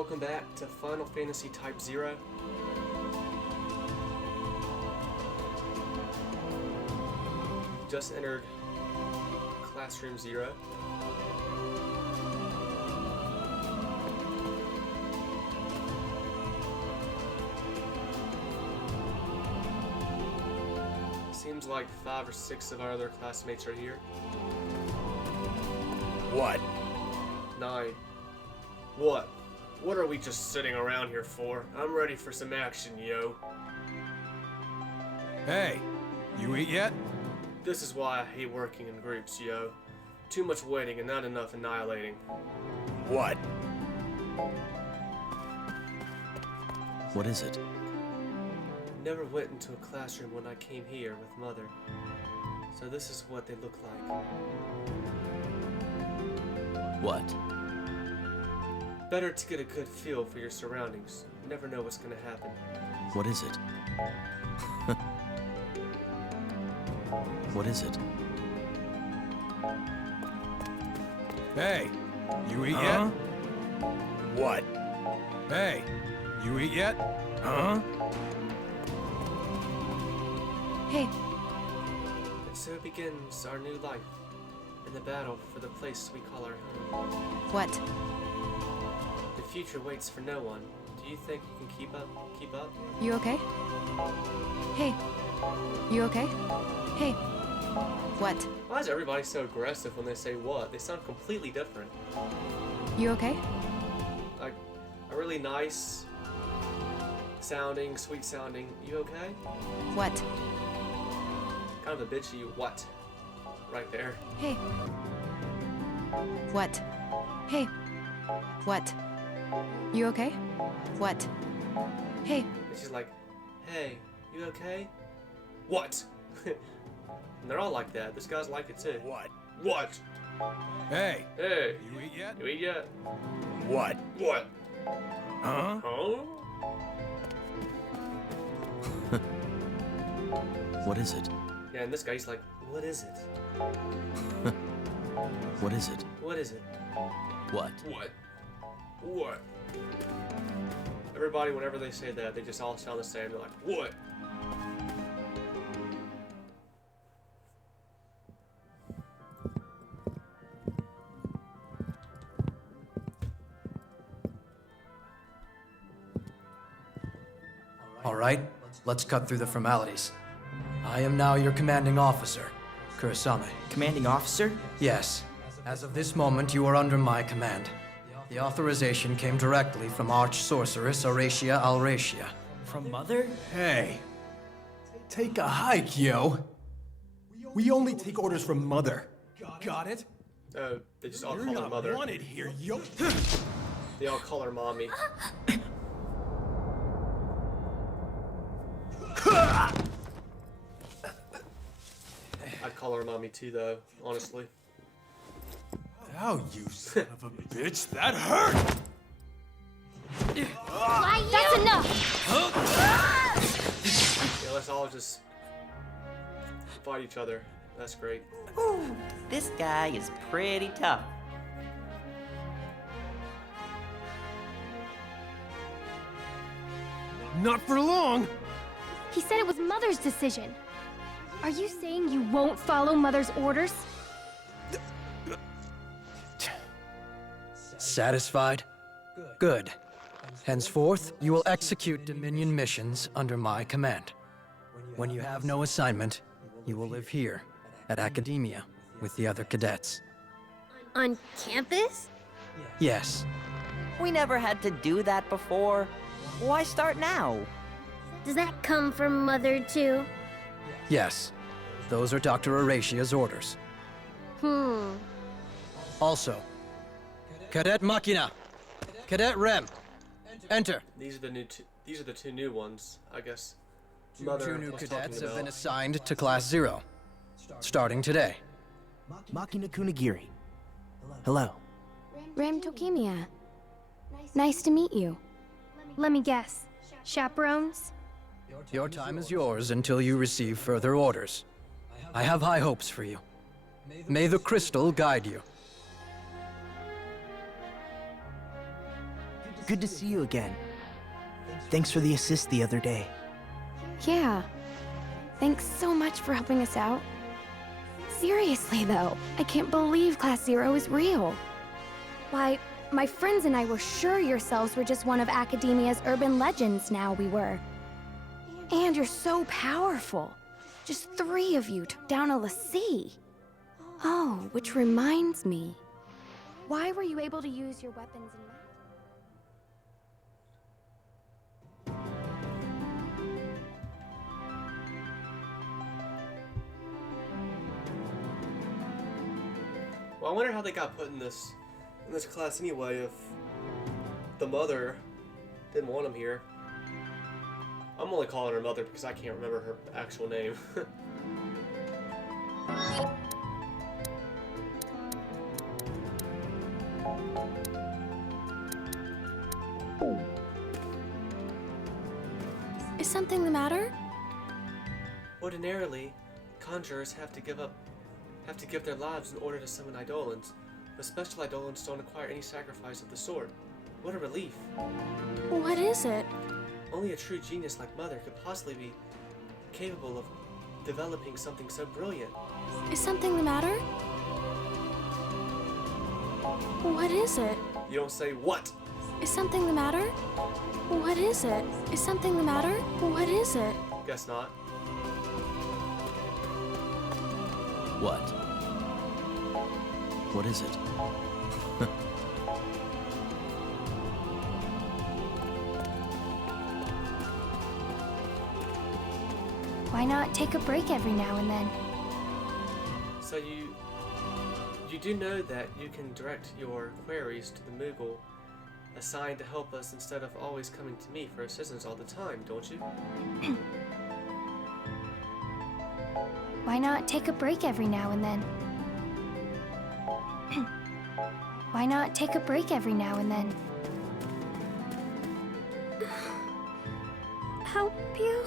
welcome back to Final Fantasy Type-0. Just entered Classroom 0. Seems like 5 or 6 of our other classmates are here. What? 9. What? What are we just sitting around here for? I'm ready for some action, yo. Hey, you eat yet? This is why I hate working in groups, yo. Too much waiting and not enough annihilating. What? What is it? Never went into a classroom when I came here with Mother. So this is what they look like. What? Better to get a good feel for your surroundings. You never know what's gonna happen. What is it? What is it? Hey, you eat yet? What? Hey, you eat yet? Huh? Hey, And so begins our new life, in the battle for the place we call our home. what? The future waits for no one. Do you think you can keep up? Keep up? You okay? Hey, you okay? Hey, what? Why is everybody so aggressive when they say what? They sound completely different. You okay? Like, a really nice sounding, sweet sounding, you okay? What? Kind of a bitchy what? Right there. Hey. What? Hey. What? You okay? What? Hey. And she's like, hey, you okay? What? And they're all like that. This guy's like it too. What? What? Hey, Hey, you eat yet? you eat yet? What? What? Huh? Huh? What is it? Yeah, and this guy's like, what is it? What is it? What is it? What? What? What? Everybody, whenever they say that, they just all sound the same. They're like, what? All right, let's cut through the formalities. I am now your commanding officer, Kurasame. Commanding officer? Yes, as of this moment, you are under my command. The authorization came directly from Arch-Sorceress Aracia Alracia. From Mother? Hey, take a hike, yo. We only take orders from Mother. Got it? They just all You're call her not mother. wanted here, yo. They all call her mommy. I'd call her mommy too, though, honestly. Ow, you son of a bitch, that hurt! That's enough! Yeah, let's all just fight each other. That's great. Ooh, this guy is pretty tough. Not for long! He said it was Mother's decision. Are you saying you won't follow Mother's orders? Satisfied? Good. Henceforth, you will execute Dominion missions under my command. When you have no assignment, you will live here, at Academia, with the other cadets. On campus? Yes, We never had to do that before. Why start now? Does that come from Mother, too? yes. Those are Dr. Aracia's orders. Also, Cadet Machina, Cadet Rem, enter. These are the two new ones, I guess. Two Mother new was cadets talking have been about. assigned to Class 0, starting today. Makina Kunigiri. Hello. Rem Tokimia. Nice to meet you. Let me guess. Chaperones? Your time is yours until you receive further orders. I have high hopes for you. May the crystal guide you. Good to see you again. Thanks for the assist the other day. Yeah. Thanks so much for helping us out. Seriously, though, I can't believe Class 0 is real. Why, my friends and I were sure yourselves were just one of Academia's urban legends now we were. And you're so powerful. Just 3 of you took down a Lassie. Oh, which reminds me. Why were you able to use your weapons in Well, I wonder how they got put in this class anyway. If the mother didn't want him here. I'm only calling her mother because I can't remember her actual name. Is something the matter? Ordinarily, conjurers have to give their lives in order to summon eidolons, but special eidolons don't require any sacrifice of the sort. What a relief. What is it? Only a true genius like Mother could possibly be capable of developing something so brilliant. Is something the matter? What is it? You don't say what? Is something the matter? What is it? Is something the matter? What is it? Guess not. What? What is it? Why not take a break every now and then? So you do know that you can direct your queries to the Moogle assigned to help us instead of always coming to me for assistance all the time, don't you? Why not take a break every now and then? Why not take a break every now and then? Help you?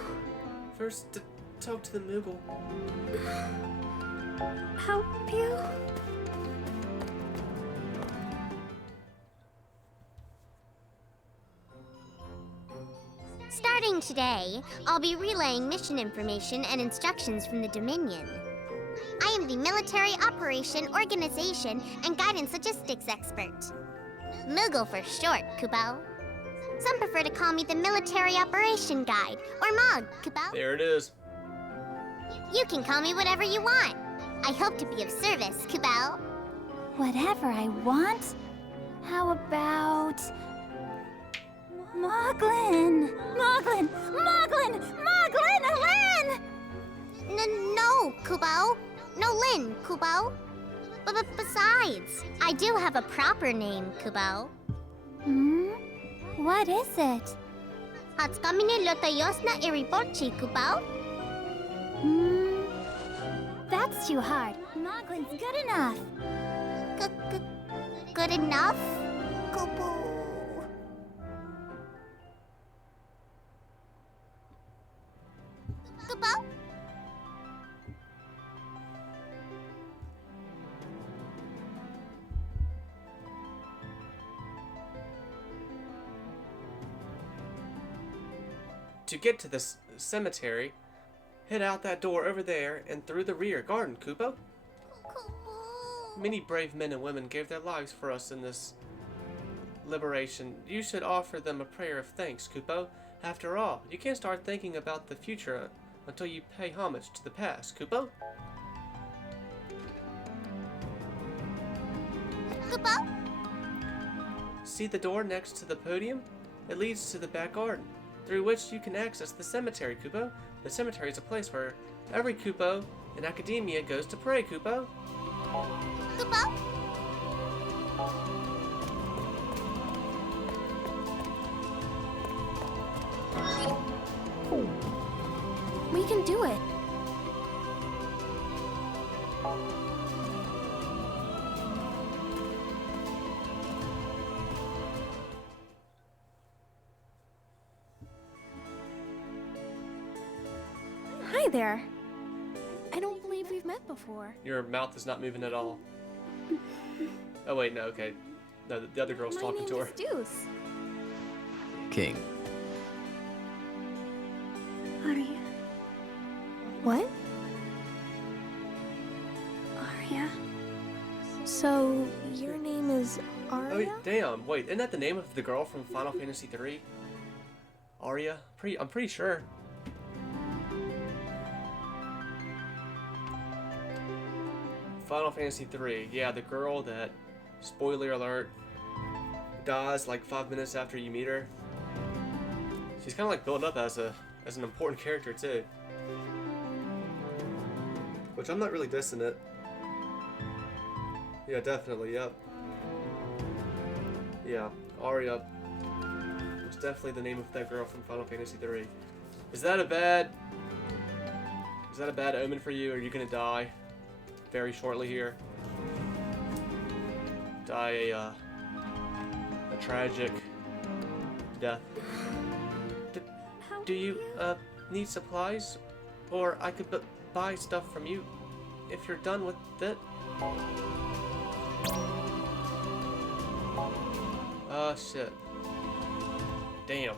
First, talk to the Moogle. Help you? Starting today, I'll be relaying mission information and instructions from the Dominion. I am the Military Operation Organization and Guidance Logistics Expert. Moogle for short, Kubo. Some prefer to call me the Military Operation Guide, or MOG, Kubo. There it is. You can call me whatever you want. I hope to be of service, Kubo. Whatever I want? How about... Moglin! Moglin! Moglin! Moglin! Lin! No, Kubo. No Lin, Kubo. Besides, I do have a proper name, Kubo. What is it? Hatskamine Lotayosna Iriborchi, Kubo. That's too hard. Moglin's good enough. Good enough, Kubo. Kubo? To get to this cemetery, head out that door over there and through the rear garden, Kubo. Many brave men and women gave their lives for us in this liberation. You should offer them a prayer of thanks, Kubo. After all, you can't start thinking about the future until you pay homage to the past, Kubo. Kubo? See the door next to the podium? It leads to the back garden, through which you can access the cemetery, Kubo. The cemetery is a place where every Kubo in Academia goes to pray, Kubo. Kubo? We can do it. Hi there. I don't believe we've met before. Your mouth is not moving at all. Oh wait, no, okay. No, the other girl's talking to her. My name is Deuce. king. Arya. What? Arya. So, your name is Oh, Arya? damn. Wait, isn't that the name of the girl from Final Fantasy III? Arya? I'm pretty sure. Final Fantasy III. Yeah, the girl that, spoiler alert, dies like 5 minutes after you meet her. She's kind of like built up as an important character too. Which I'm not really dissing it. Yeah, definitely, yep. Yeah, Arya was definitely the name of that girl from Final Fantasy III. Is that a bad omen for you? Are you gonna die very shortly here? Die a tragic death. Do you need supplies, or I could buy stuff from you if you're done with it? Oh shit. Damn.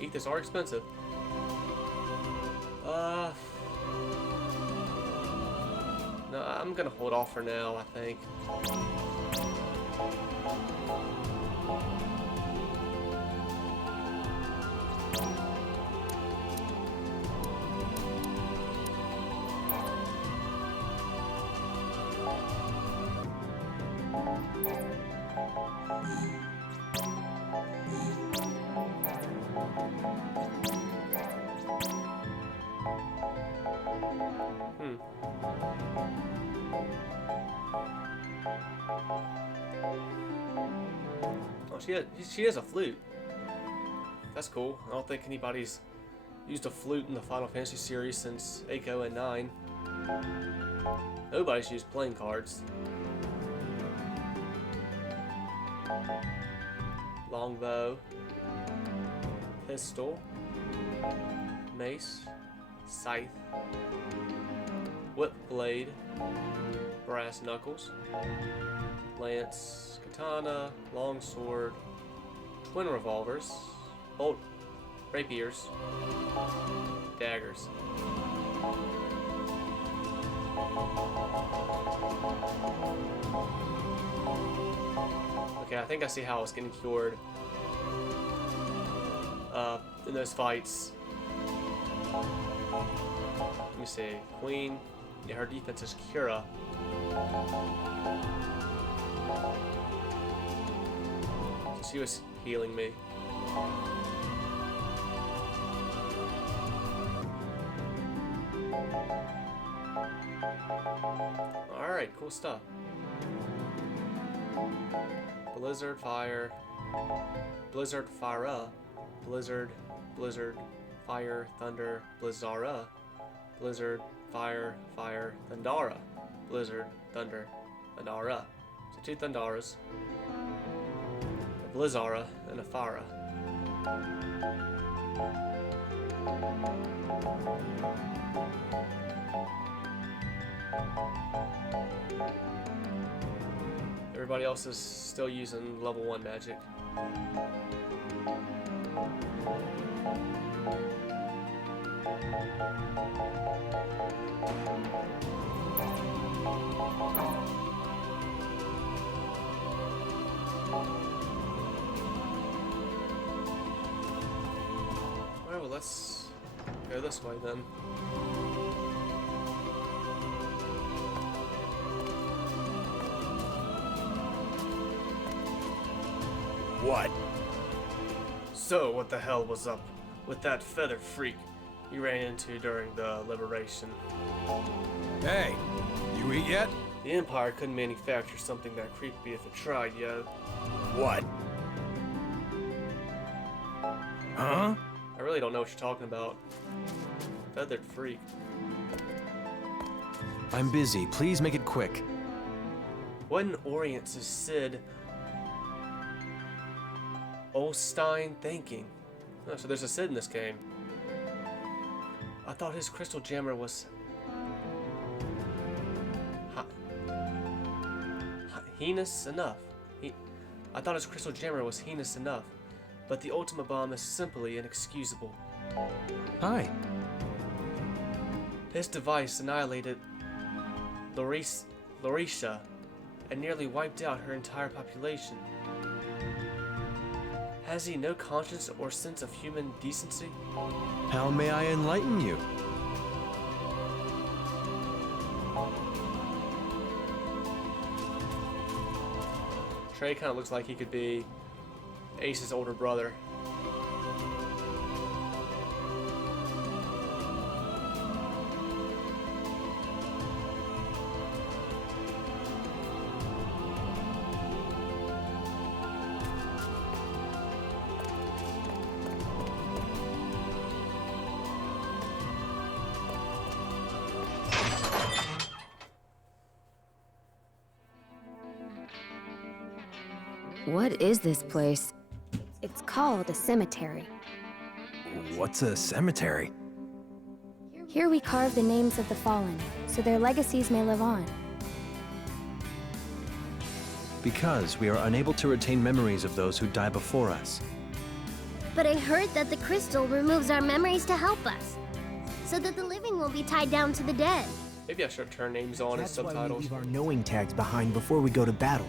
Ethers are expensive. No, I'm gonna hold off for now, I think. Oh, she has a flute. That's cool. I don't think anybody's used a flute in the Final Fantasy series since 8 and 9. Nobody's used playing cards. Longbow. Pistol. Mace. Scythe. Whip blade. Brass knuckles. Lance. Katana. Longsword. Twin revolvers. Bolt rapiers. Daggers. Okay, I think I see how I was getting cured in those fights. Let me see. Queen. Yeah, her defense is Cura. So she was healing me. Alright, cool stuff. Blizzard, fire. Blizzard, fire. Blizzard, blizzard, fire, thunder, blizzara. Blizzard, fire, fire, thundara. Blizzard, thunder, thundara. So 2 thundaras. A blizzara and a fara. Everybody else is still using level 1 magic. Alright, well, let's go this way then. What? So, what the hell was up with that feather freak you ran into during the liberation? Hey, you eat yet? The Empire couldn't manufacture something that creepy if it tried, yo. What? Huh? I really don't know what you're talking about. Feathered freak. I'm busy. Please make it quick. What in Orient's is Sid Olstein thinking? Oh, so there's a Sid in this game. I thought his crystal jammer was heinous enough. I thought his crystal jammer was heinous enough, but the ultimate bomb is simply inexcusable. Hi. His device annihilated Lauricia and nearly wiped out her entire population. Has he no conscience or sense of human decency? How may I enlighten you? Trey kind of looks like he could be Ace's older brother. What is this place? It's called a cemetery. What's a cemetery? Here we carve the names of the fallen, so their legacies may live on. Because we are unable to retain memories of those who die before us. But I heard that the crystal removes our memories to help us, so that the living will be tied down to the dead. Maybe I should turn names on as That's why we subtitles. leave our knowing tags behind before we go to battle,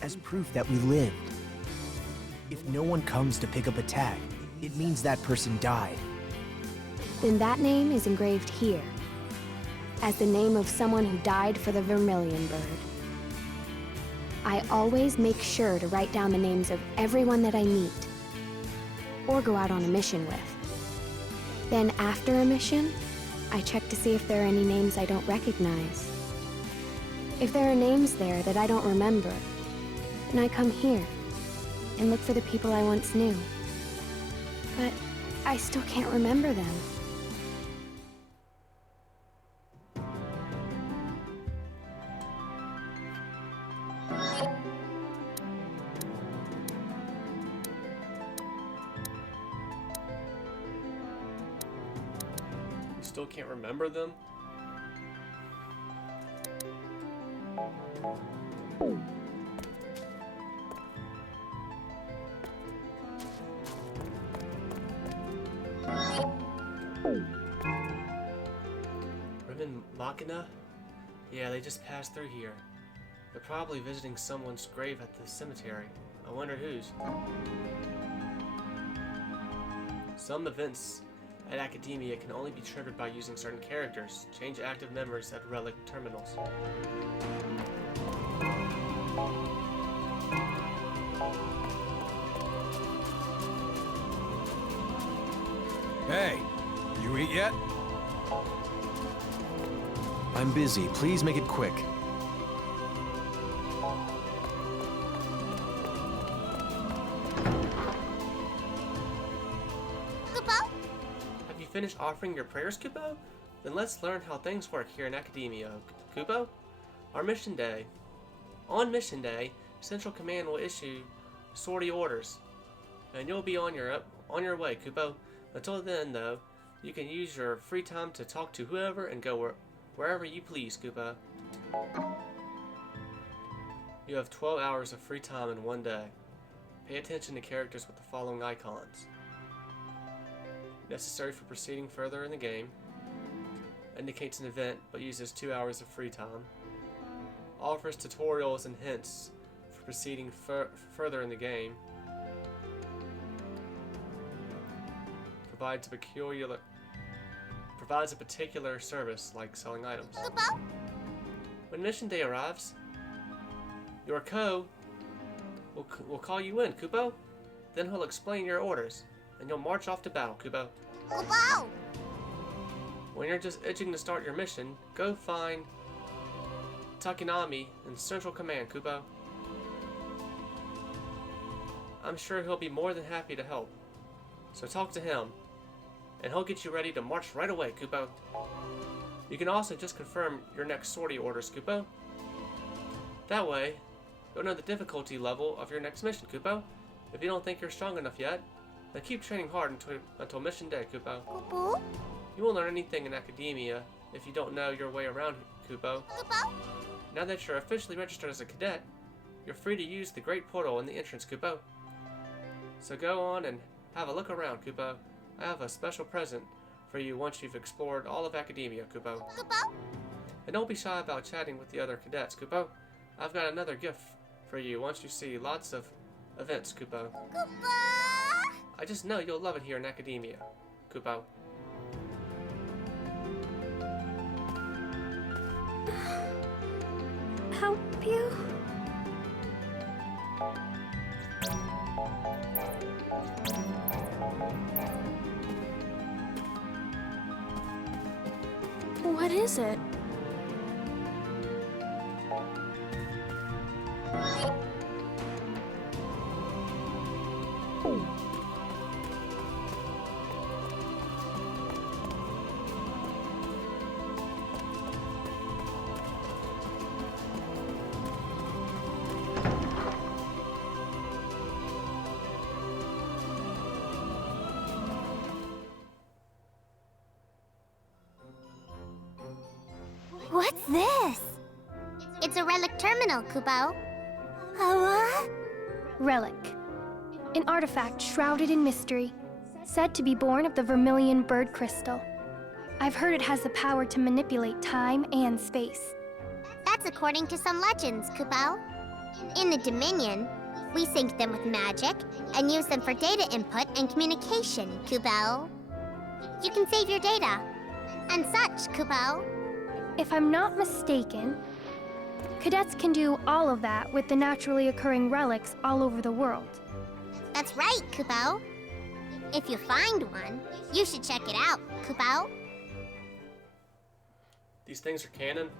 as proof that we lived. If no one comes to pick up a tag, it means that person died. Then that name is engraved here, as the name of someone who died for the Vermilion bird. I always make sure to write down the names of everyone that I meet, or go out on a mission with. Then after a mission, I check to see if there are any names I don't recognize. If there are names there that I don't remember, then I come here and look for the people I once knew. But I still can't remember them. You still can't remember them? Ribbon Machina? Yeah, they just passed through here. They're probably visiting someone's grave at the cemetery. I wonder whose. Some events at Academia can only be triggered by using certain characters. Change active members at relic terminals. Hey, you eat yet? I'm busy. Please make it quick. Kupo? Have you finished offering your prayers, Kupo? Then let's learn how things work here in Academia, Kupo. On mission day, Central Command will issue sortie orders, and you'll be on your way, Kupo. Until then, though, you can use your free time to talk to whoever and go wherever you please, Kupo. You have 12 hours of free time in one day. Pay attention to characters with the following icons. Necessary for proceeding further in the game. Indicates an event, but uses 2 hours of free time. Offers tutorials and hints for proceeding further in the game. Provides a particular service like selling items. Kupo? When mission day arrives, your Co will call you in, Kupo. Then he'll explain your orders, and you'll march off to battle, Kupo. Kupo! When you're just itching to start your mission, go find Takanami in Central Command, Kupo. I'm sure he'll be more than happy to help. So talk to him, and he'll get you ready to march right away, Kupo. You can also just confirm your next sortie orders, Kupo. That way, you'll know the difficulty level of your next mission, Kupo. If you don't think you're strong enough yet, then keep training hard until mission day, Kupo. Kupo? You won't learn anything in Academia if you don't know your way around, Kupo. Kupo? Now that you're officially registered as a cadet, you're free to use the great portal in the entrance, Kupo. So go on and have a look around, Kupo. I have a special present for you once you've explored all of Academia, Kupo. Kupo? And don't be shy about chatting with the other cadets, Kupo. I've got another gift for you once you see lots of events, Kupo. Kupo! I just know you'll love it here in Academia, Kupo. Help you? What is it? What's this? It's a relic terminal, Kupo. A what? Relic. An artifact shrouded in mystery, said to be born of the Vermilion bird crystal. I've heard it has the power to manipulate time and space. That's according to some legends, Kupo. In the Dominion, we sync them with magic and use them for data input and communication, Kupo. You can save your data and such, Kupo. If I'm not mistaken, cadets can do all of that with the naturally occurring relics all over the world. That's right, Kupo. If you find one, you should check it out, Kupo. These things are canon.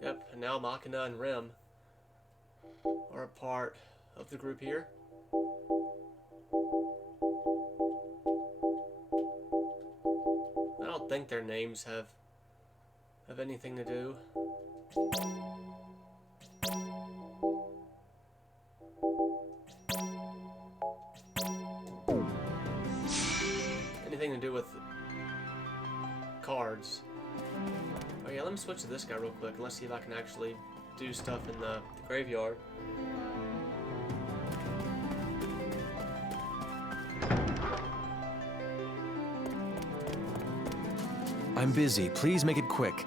Yep, and now Machina and Rem are a part of the group here. I don't think their names have anything to do. Anything to do with cards. Oh yeah, let me switch to this guy real quick and let's see if I can actually do stuff in the graveyard. I'm busy. Please make it quick.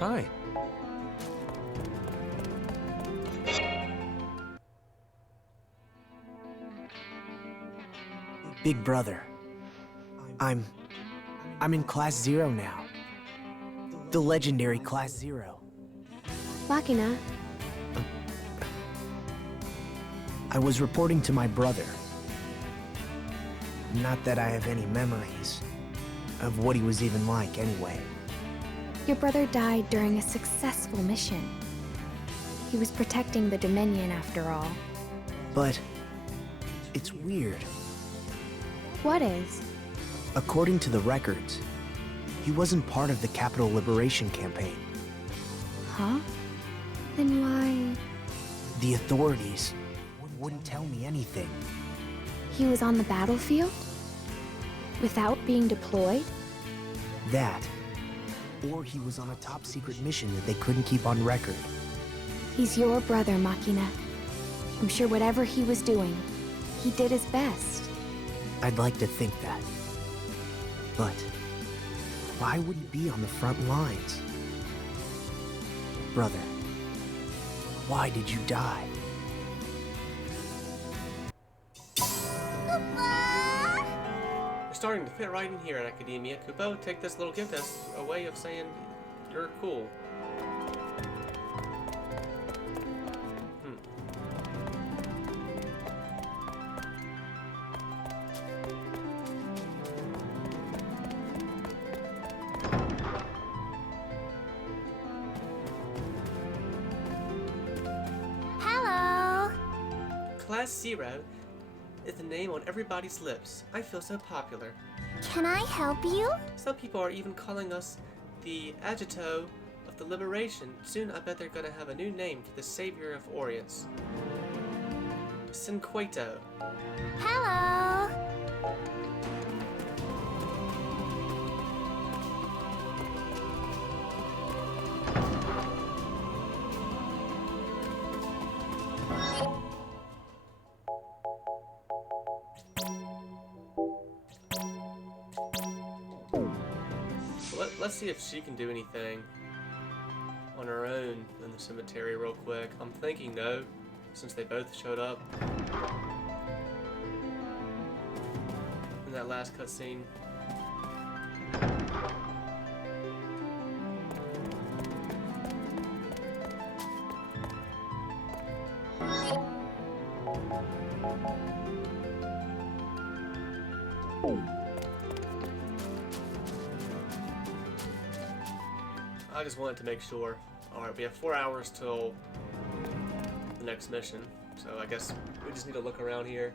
Hi. Big brother. I'm in Class 0 now. The legendary Class 0. Machina, I was reporting to my brother. Not that I have any memories of what he was even like anyway. your brother died during a successful mission. He was protecting the Dominion after all. But it's weird. What is? According to the records, he wasn't part of the Capital Liberation Campaign. Huh? Then why? The authorities wouldn't tell me anything. He was on the battlefield? Without being deployed? That. Or he was on a top-secret mission that they couldn't keep on record. He's your brother, Machina. I'm sure whatever he was doing, he did his best. I'd like to think that. But why would he be on the front lines? Brother, why did you die? You're starting to fit right in here at Academia. Kupo, take this little gift as a way of saying you're cool. Hello. Class 0 is the name on everybody's lips. I feel so popular. Can I help you? Some people are even calling us the Agito of the Liberation. Soon I bet they're gonna have a new name for the savior of Orients. Cinqueto. Hello. let's see if she can do anything on her own in the cemetery real quick. I'm thinking no, since they both showed up in that last cutscene. I just wanted to make sure. Alright, we have 4 hours till the next mission, so I guess we just need to look around here.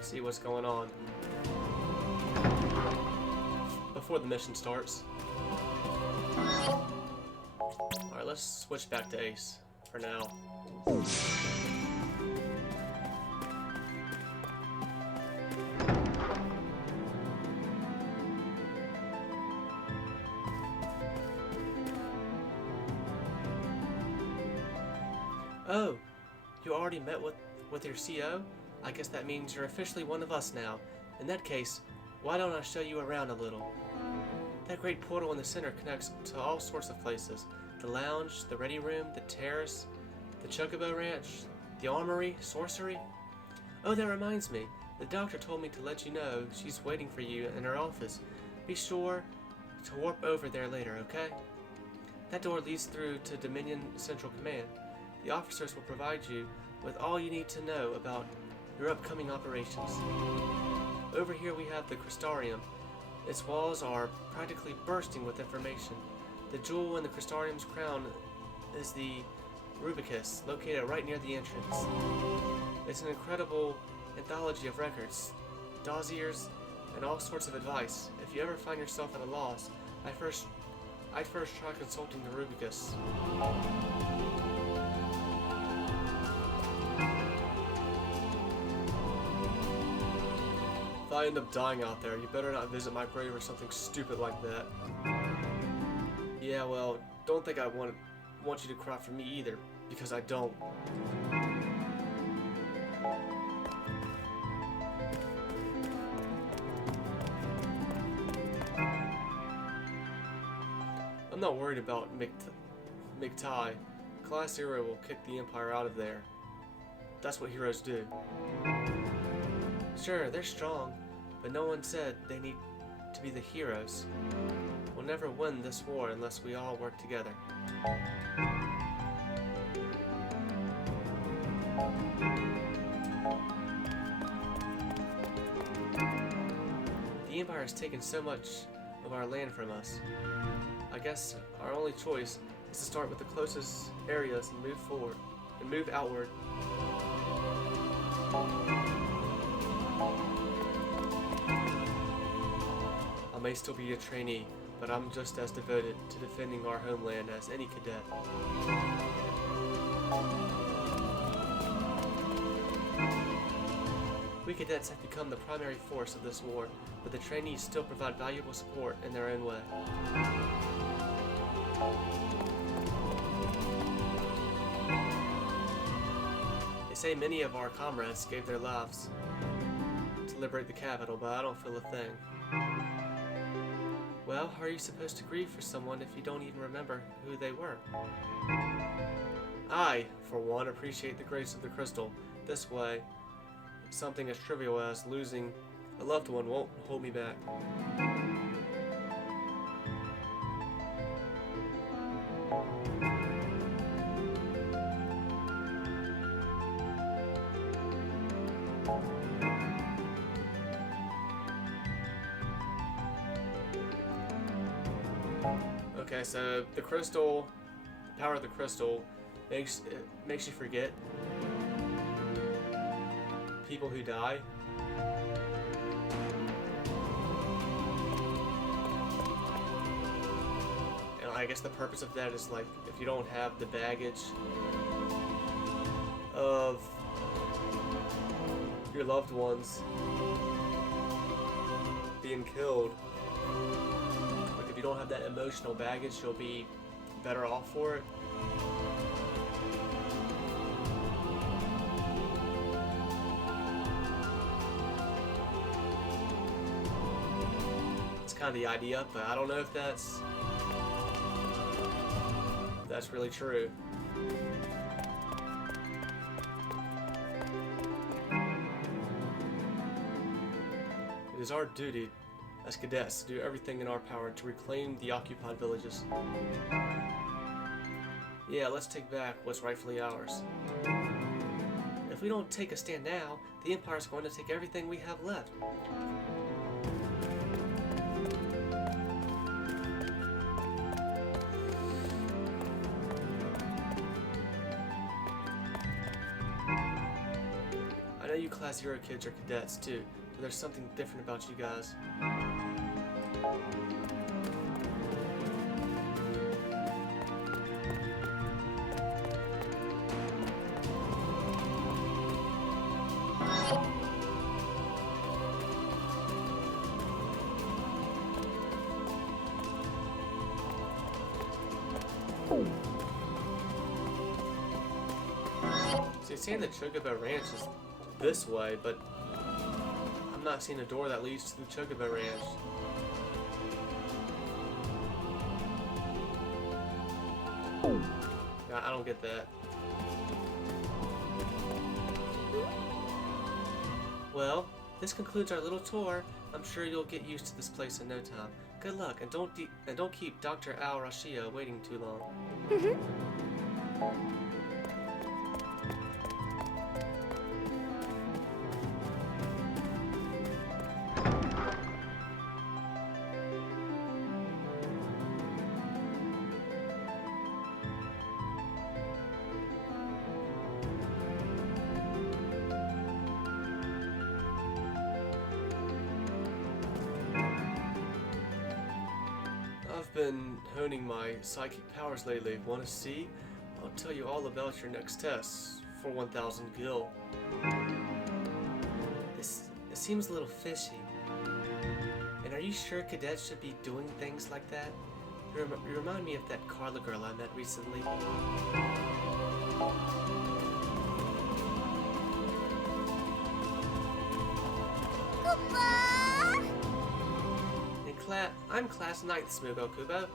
See what's going on before the mission starts. Alright, let's switch back to Ace for now. Oh, you already met with your CO? I guess that means you're officially one of us now. In that case, why don't I show you around a little? That great portal in the center connects to all sorts of places. The lounge, the ready room, the terrace, the Chocobo Ranch, the armory, sorcery. Oh, that reminds me. The doctor told me to let you know she's waiting for you in her office. Be sure to warp over there later, okay? That door leads through to Dominion Central Command. The officers will provide you with all you need to know about your upcoming operations. Over here we have the Crystarium. Its walls are practically bursting with information. The jewel in the Crystarium's crown is the Rubicus, located right near the entrance. It's an incredible anthology of records, dossiers, and all sorts of advice. If you ever find yourself at a loss, I'd first try consulting the Rubicus. If I end up dying out there, you better not visit my grave or something stupid like that. Yeah, well, don't think I want you to cry for me either, because I don't. I'm not worried about McTie. Class 0 will kick the Empire out of there. That's what heroes do. Sure, they're strong, but no one said they need to be the heroes. We'll never win this war unless we all work together. The Empire has taken so much of our land from us. I guess our only choice is to start with the closest areas and move forward, and move outward. I may still be a trainee, but I'm just as devoted to defending our homeland as any cadet. We cadets have become the primary force of this war, but the trainees still provide valuable support in their own way. They say many of our comrades gave their lives to liberate the capital, but I don't feel a thing. Well, how are you supposed to grieve for someone if you don't even remember who they were? I, for one, appreciate the grace of the crystal. This way, something as trivial as losing a loved one won't hold me back. Okay, so the crystal, the power of the crystal makes you forget people who die. And I guess the purpose of that is like if you don't have the baggage of your loved ones being killed, like if you don't have that emotional baggage, you'll be better off for it. kind of the idea, but I don't know if that's really true. It is our duty as cadets to do everything in our power to reclaim the occupied villages. Yeah, let's take back what's rightfully ours. If we don't take a stand now, the Empire's going to take everything we have left. I know you Class 0 kids are cadets too, but there's something different about you guys. See, it's saying the Chocobo Ranch is this way, but I'm not seeing a door that leads to the Chocobo Ranch. I don't get that. Well, this concludes our little tour. I'm sure you'll get used to this place in no time. Good luck, and don't keep Dr. Al Rashia waiting too long. I've been honing my psychic powers lately. Want to see? I'll tell you all about your next test for 1,000 gil. It seems a little fishy. And are you sure cadets should be doing things like that? You remind me of that Carla girl I met recently. I'm Class 9th, Smugo Kubo.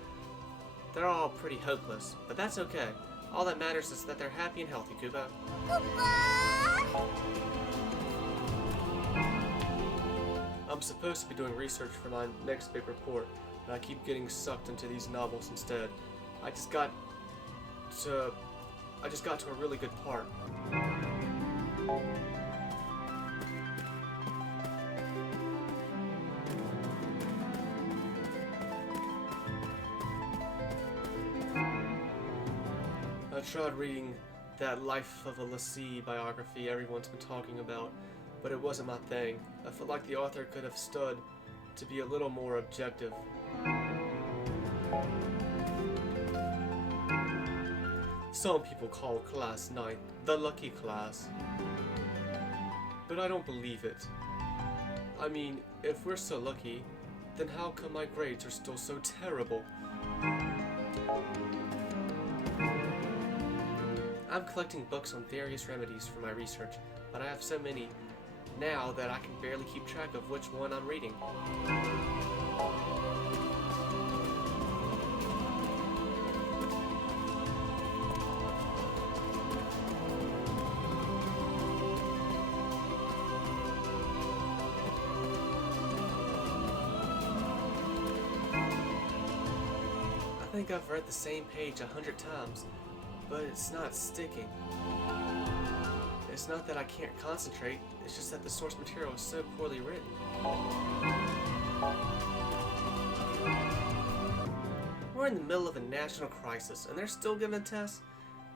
They're all pretty hopeless, but that's okay. All that matters is that they're happy and healthy, Kubo. I'm supposed to be doing research for my next big report, but I keep getting sucked into these novels instead. I just got to a really good part. I tried reading that Life of a Lassie biography everyone's been talking about, but it wasn't my thing. I felt like the author could have stood to be a little more objective. Some people call Class 9 the lucky class, but I don't believe it. I mean, if we're so lucky, then how come my grades are still so terrible? I'm collecting books on various remedies for my research, but I have so many now that I can barely keep track of which one I'm reading. I think I've read the same page 100 times. But it's not sticking. It's not that I can't concentrate, it's just that the source material is so poorly written. We're in the middle of a national crisis, and they're still giving tests?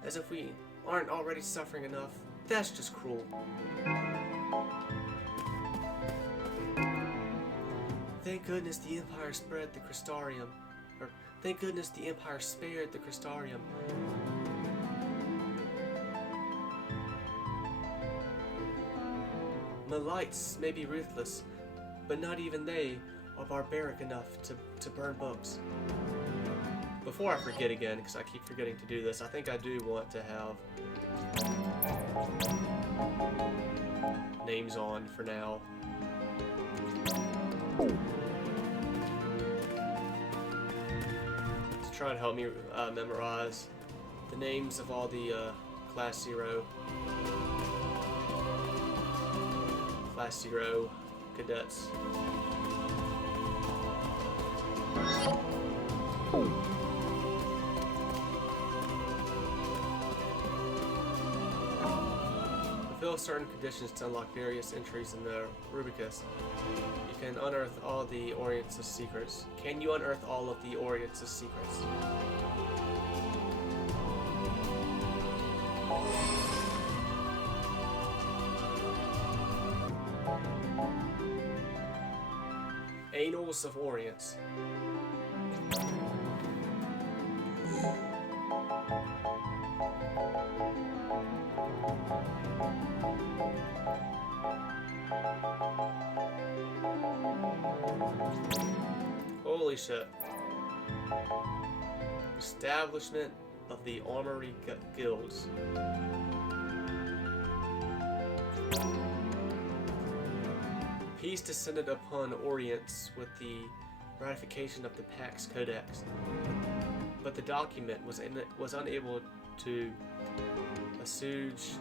As if we aren't already suffering enough. That's just cruel. Thank goodness the Empire spread the Crystarium. Or, thank goodness the Empire spared the Crystarium. Malites may be ruthless, but not even they are barbaric enough to burn books. Before I forget again, because I keep forgetting to do this, I think I do want to have names on for now. try and help me memorize the names of all the Class 0 cadets. Fulfill certain conditions to unlock various entries in the Rubricus. You can unearth all the Orient's secrets. Can you unearth all of the Orient's secrets? Annals of Orients. Holy shit. Establishment of the Armory Guilds. Peace descended upon Orients with the ratification of the Pax Codex, but the document was unable to assuage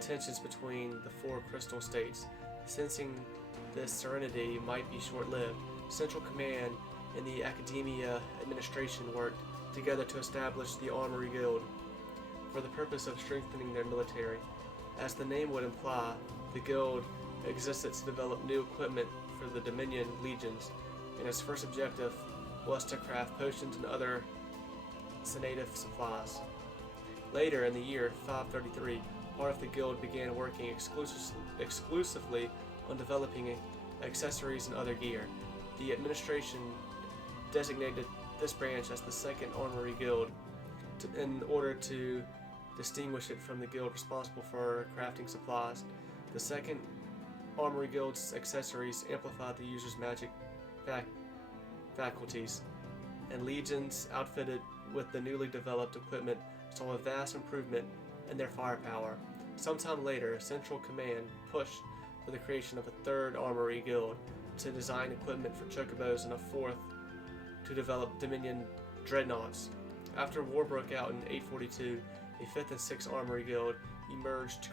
tensions between the four crystal states. Sensing this serenity might be short-lived, Central Command and the Academia administration worked together to establish the Armory Guild for the purpose of strengthening their military. As the name would imply, the guild existed to develop new equipment for the Dominion legions, and its first objective was to craft potions and other sedative supplies. Later in the year 533, part of the guild began working exclusively on developing accessories and other gear. The administration designated this branch as the Second Armory Guild in order to distinguish it from the guild responsible for crafting supplies. The Second Armory Guild's accessories amplified the user's magic faculties, and legions outfitted with the newly developed equipment saw a vast improvement in their firepower. Sometime later, Central Command pushed for the creation of a third Armory Guild to design equipment for chocobos and a fourth to develop Dominion dreadnoughts. After war broke out in 842, a fifth and sixth Armory Guild emerged to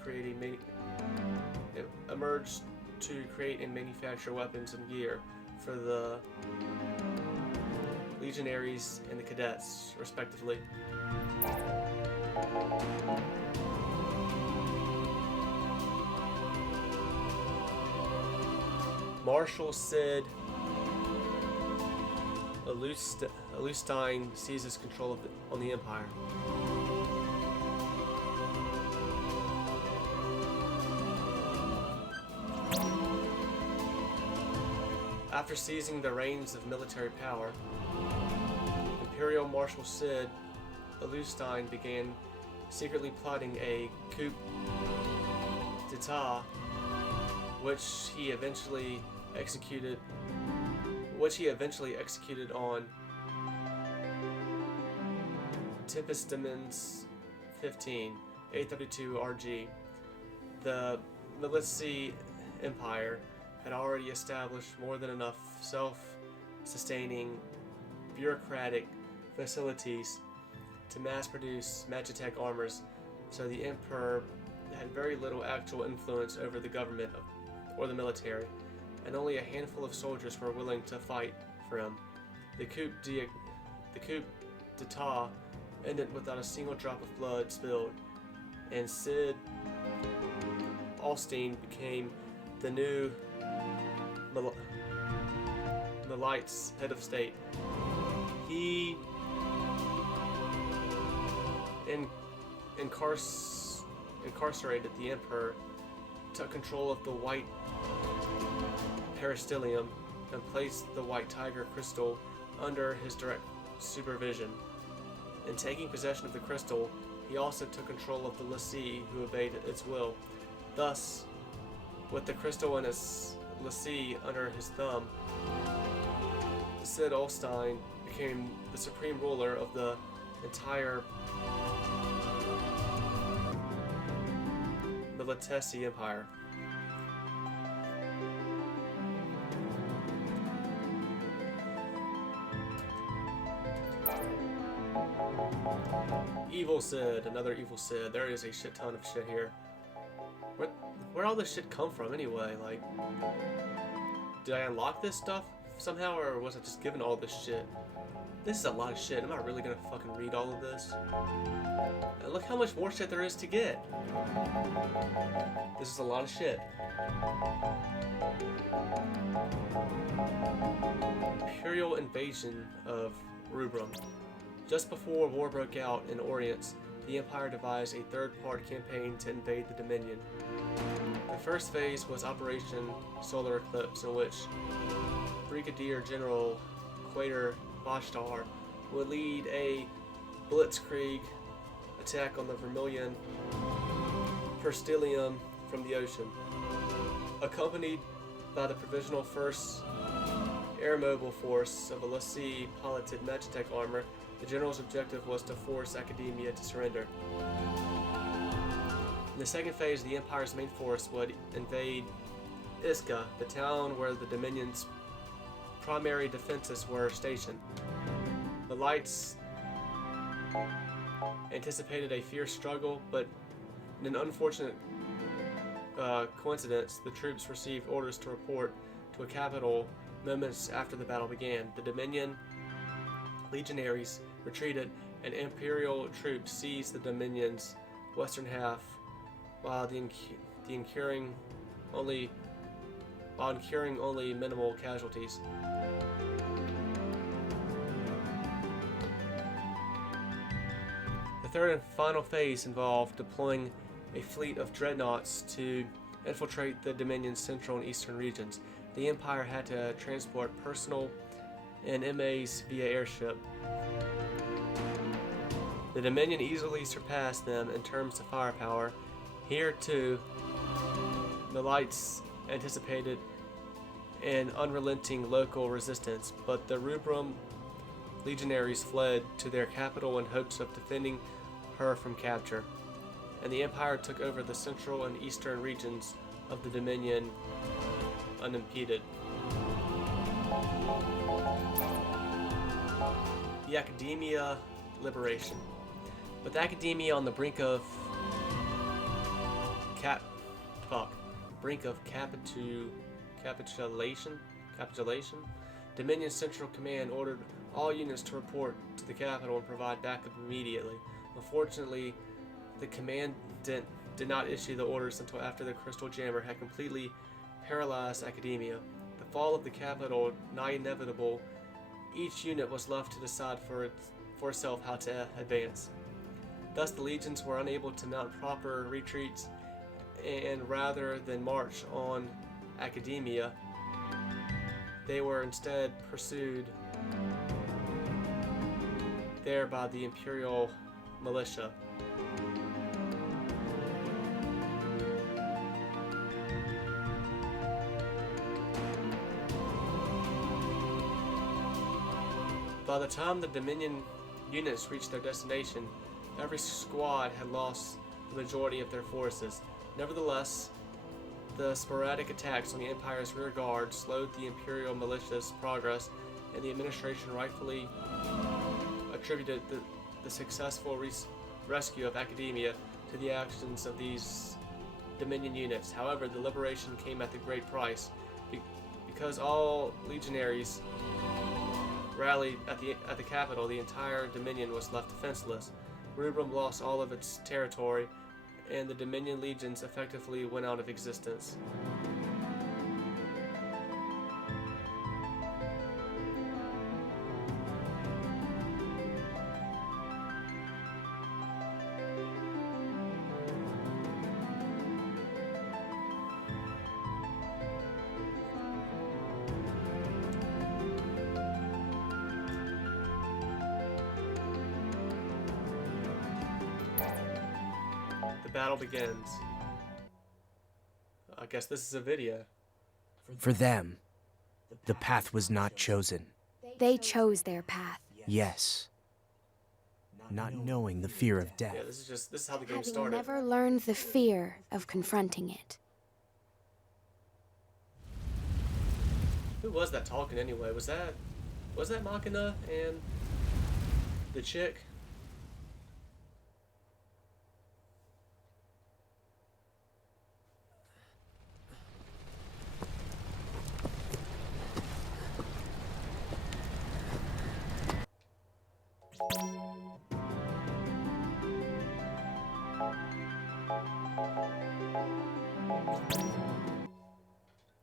create and manufacture weapons and gear for the legionaries and the cadets, respectively. Marshal Sid Alustein seizes control on the Empire. After seizing the reins of military power, Imperial Marshal Sid Alustein began secretly plotting a coup d'etat, which he eventually executed on Tempest Demons 15, 832 RG. The Milici Empire had already established more than enough self-sustaining bureaucratic facilities to mass-produce Magitech armors, so the Emperor had very little actual influence over the government or the military, and only a handful of soldiers were willing to fight for him. The coup d'etat ended without a single drop of blood spilled, and Sid Alstein became the new Milite's head of state. He incarcerated the Emperor, took control of the White Peristylium, and placed the White Tiger Crystal under his direct supervision. In taking possession of the crystal, he also took control of the lessee who obeyed its will. Thus, with the crystal and its lessee under his thumb, Sid Alstein became the supreme ruler of the entire Militesi Empire. Evil Sid, another Evil Sid. There is a shit ton of shit here. Where'd all this shit come from anyway? Like, did I unlock this stuff somehow, or was I just given all this shit? This is a lot of shit. Am I really gonna fucking read all of this? And look how much more shit there is to get. This is a lot of shit. Imperial invasion of Rubrum. Just before war broke out in Orient, the Empire devised a third-part campaign to invade the Dominion. The first phase was Operation Solar Eclipse, in which Brigadier General Quater Vashtar would lead a blitzkrieg attack on the Vermilion Perstilium from the ocean. Accompanied by the Provisional 1st Air Mobile Force of Alessi piloted Magitech armor, the general's objective was to force Academia to surrender. In the second phase, the Empire's main force would invade Iska, the town where the Dominion's primary defenses were stationed. The Lights anticipated a fierce struggle, but in an unfortunate coincidence, the troops received orders to report to a capital moments after the battle began. The Dominion legionaries retreated, and Imperial troops seized the Dominion's western half, while incurring only minimal casualties. The third and final phase involved deploying a fleet of dreadnoughts to infiltrate the Dominion's central and eastern regions. The Empire had to transport personnel and MAs via airship. The Dominion easily surpassed them in terms of firepower. Here, too, the Lights anticipated an unrelenting local resistance, but the Rubrum legionaries fled to their capital in hopes of defending her from capture, and the Empire took over the central and eastern regions of the Dominion unimpeded. The Academia liberation. With Academia on the brink of capitulation, Dominion Central Command ordered all units to report to the capital and provide backup immediately. Unfortunately, the command did not issue the orders until after the Crystal Jammer had completely paralyzed Academia. The fall of the capital nigh inevitable, each unit was left to decide for itself how to advance. Thus, the legions were unable to mount proper retreats, and rather than march on Academia, they were instead pursued there by the Imperial militia. By the time the Dominion units reached their destination, every squad had lost the majority of their forces. Nevertheless, the sporadic attacks on the Empire's rear guard slowed the Imperial militia's progress, and the administration rightfully attributed the successful rescue of Academia to the actions of these Dominion units. However, the liberation came at a great price. Because all legionaries rallied at the capital, the entire Dominion was left defenseless. Rubrum lost all of its territory, and the Dominion legions effectively went out of existence. The battle begins. I guess this is a video. For them, the path was not chosen. They chose their path. Yes. Not knowing the fear of death. Yeah, this is how the game Having started. never learned the fear of confronting it. Who was that talking anyway? Was that Machina and the chick?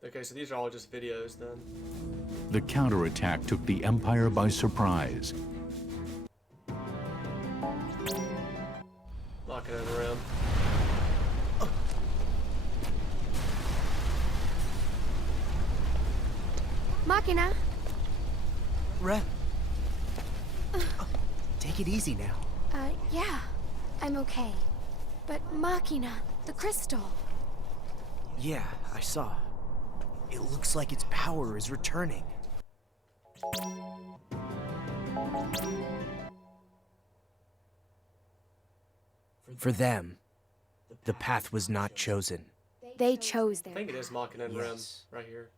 Okay, so these are all just videos then. The counterattack took the Empire by surprise. Locking it around. Machina? Take it easy now. Yeah. I'm okay. But Machina, the crystal. Yeah, I saw. It looks like its power is returning. For them, the path was not chosen. They chose I their think it is Machina and Rim Yes. right here.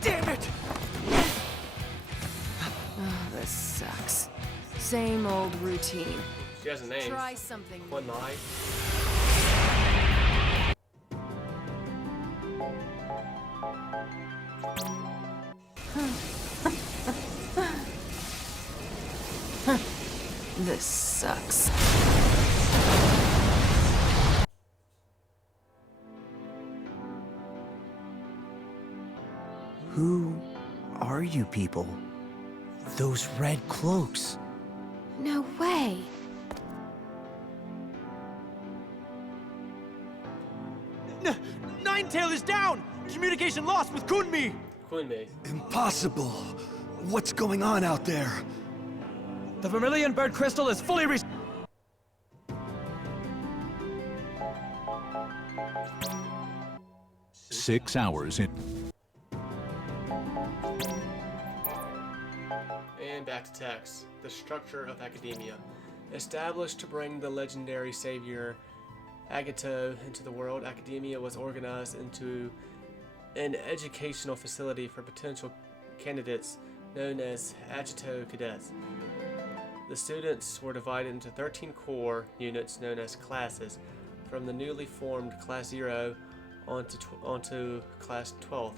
Damn it! Oh, this sucks. Same old routine. She has a name. Try something. One eye. This sucks. Who are you people? Those red cloaks. No way. Ninetail is down! Communication lost with Kunmi! Queen May. Impossible. What's going on out there? The Vermilion bird crystal is fully restored. 6 hours in. And back to text. The structure of academia. Established to bring the legendary savior Agato into the world, academia was organized into an educational facility for potential candidates known as Agito cadets. The students were divided into 13 core units known as classes, from the newly formed Class 0 onto Class 12th.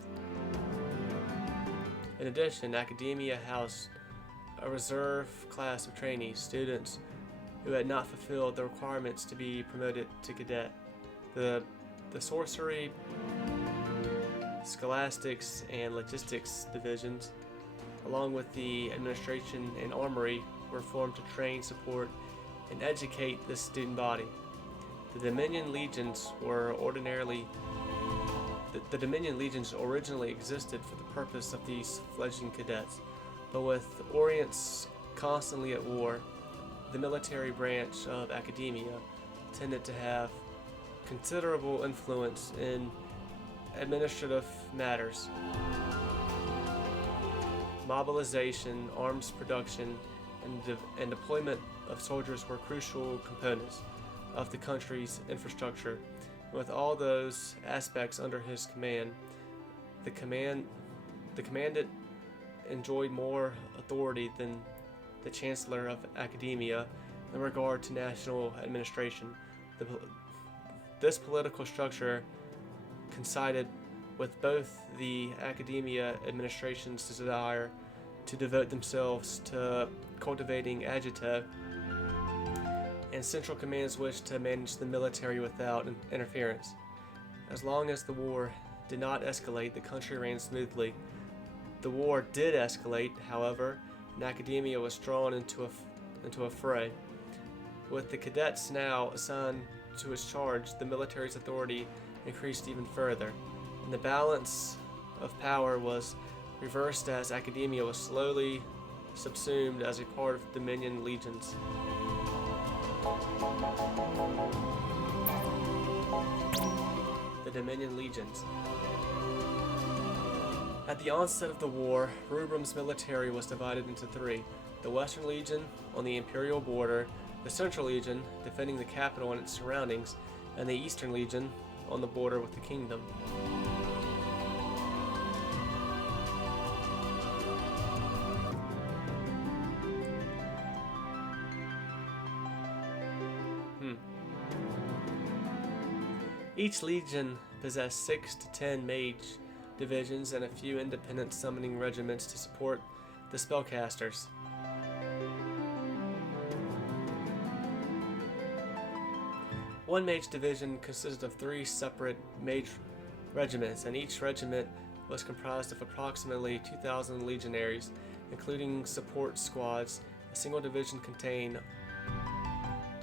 In addition, academia housed a reserve class of trainees, students who had not fulfilled the requirements to be promoted to cadet. The sorcery, scholastics, and logistics divisions, along with the administration and armory, were formed to train, support, and educate the student body. The Dominion Legions originally existed for the purpose of these fledgling cadets, but with Orients constantly at war, the military branch of academia tended to have considerable influence in administrative matters. Mobilization, arms production, and deployment of soldiers were crucial components of the country's infrastructure. With all those aspects under his command, the commandant enjoyed more authority than the Chancellor of Academia in regard to national administration. This political structure coincided with both the Academia administration's desire to devote themselves to cultivating Agito, and Central Command's wish to manage the military without interference. As long as the war did not escalate, the country ran smoothly. The war did escalate, however, and academia was drawn into a fray. With the cadets now assigned to its charge, the military's authority increased even further, and the balance of power was reversed as academia was slowly subsumed as a part of Dominion Legions. The Dominion Legions. At the onset of the war, Rubrum's military was divided into three: the Western Legion on the Imperial border, the Central Legion defending the capital and its surroundings, and the Eastern Legion on the border with the kingdom. Each legion possessed 6 to 10 mage divisions and a few independent summoning regiments to support the spellcasters. One mage division consisted of 3 separate mage regiments, and each regiment was comprised of approximately 2,000 legionaries, including support squads. A single division contained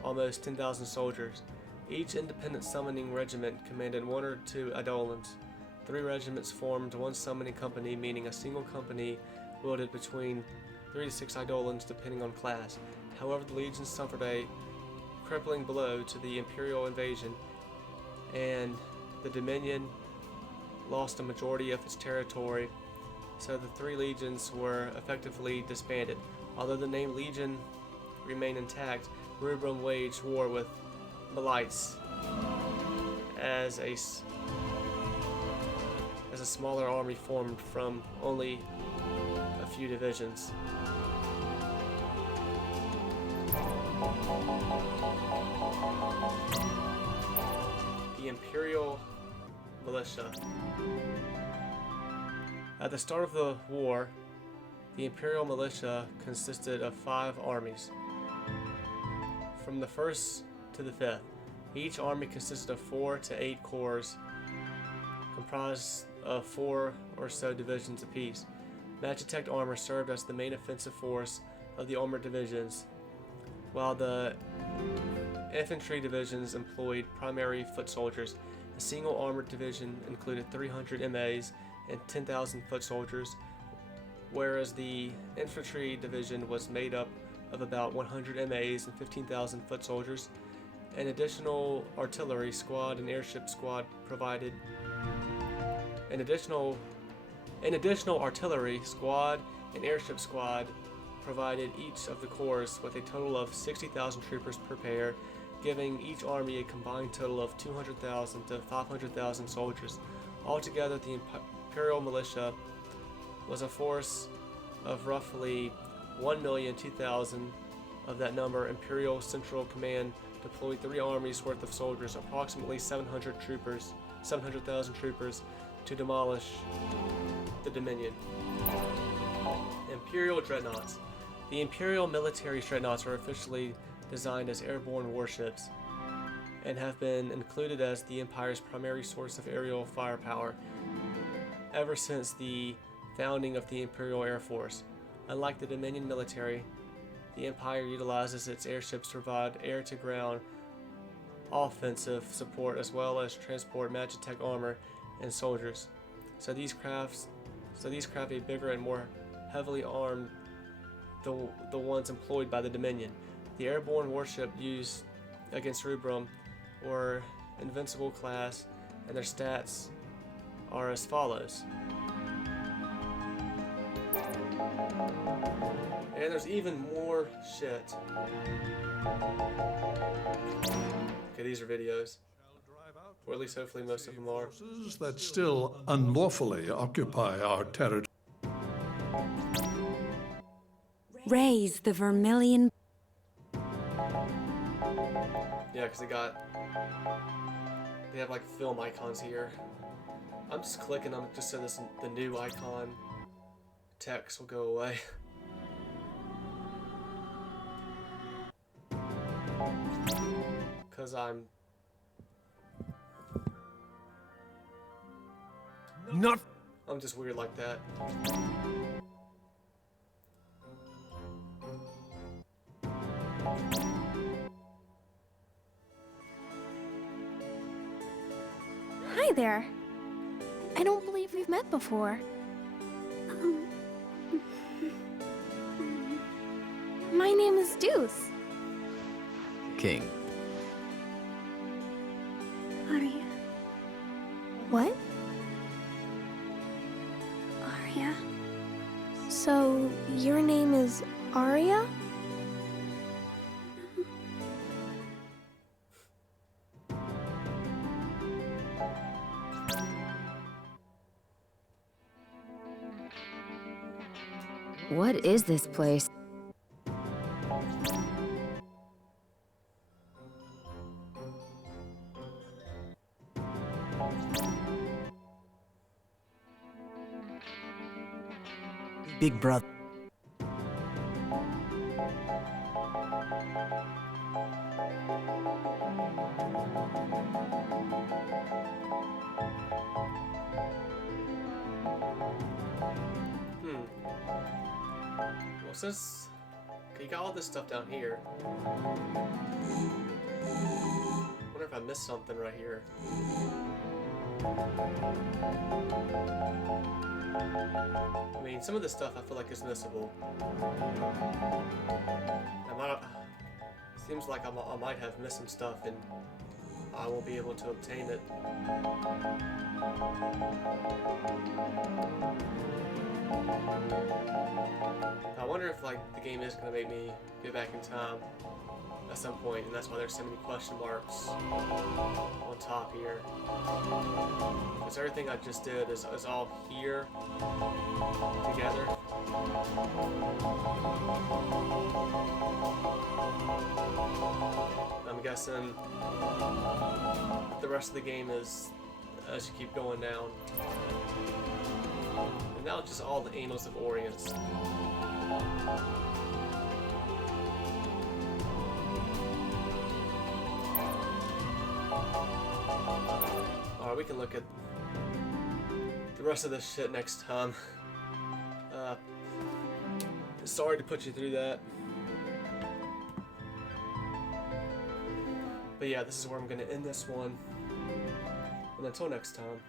almost 10,000 soldiers. Each independent summoning regiment commanded 1 or 2 eidolons. 3 regiments formed one summoning company, meaning a single company wielded between 3 to 6 eidolons depending on class. However, the legions suffered a crippling blow to the Imperial invasion, and the Dominion lost a majority of its territory, so the 3 legions were effectively disbanded. Although the name Legion remained intact, Rubrum waged war with Malites as a smaller army formed from only a few divisions. The Imperial Militia. At the start of the war, the Imperial Militia consisted of 5 armies. From the 1st to the 5th, each army consisted of 4 to 8 corps, comprised of 4 or so divisions apiece. Magitech armor served as the main offensive force of the armored divisions, while the infantry divisions employed primary foot soldiers. A single armored division included 300 MAs and 10,000 foot soldiers, whereas the infantry division was made up of about 100 MAs and 15,000 foot soldiers. An additional artillery squad and airship squad provided each of the corps with a total of 60,000 troopers per pair, giving each army a combined total of 200,000 to 500,000 soldiers. Altogether, the Imperial Militia was a force of roughly 1,002,000. Of that number, Imperial Central Command deployed 3 armies worth of soldiers, approximately 700,000 troopers, to demolish the Dominion. Imperial Dreadnoughts. The Imperial military dreadnoughts are officially designed as airborne warships and have been included as the Empire's primary source of aerial firepower ever since the founding of the Imperial Air Force. Unlike the Dominion military, the Empire utilizes its airships to provide air-to-ground offensive support as well as transport Magitech armor and soldiers. So these craft a bigger and more heavily armed the ones employed by the Dominion. The airborne warship used against Rubrum were Invincible class, and their stats are as follows. And there's even more shit. Okay, these are videos. Or at least hopefully most of them are. That still unlawfully occupy our territory. Raise the Vermilion. Yeah, because they have like film icons here. I'm just clicking on it just so the new icon text will go away. Because I'm just weird like that. Hi there. I don't believe we've met before. My name is Deuce. King. Are you... What? Are Arya? What is this place? Big brother. Well, since okay, you got all this stuff down here, wonder if I missed something right here. I mean, some of this stuff I feel like is missable. Seems like I might have missed some stuff and I won't be able to obtain it. I wonder if like the game is going to make me get back in time at some point, and that's why there's so many question marks on top here. Because everything I just did is all here together. I'm guessing the rest of the game is as you keep going down. And now it's just all the annals of Orients. Alright, we can look at the rest of this shit next time. Sorry to put you through that. But yeah, this is where I'm going to end this one. And until next time.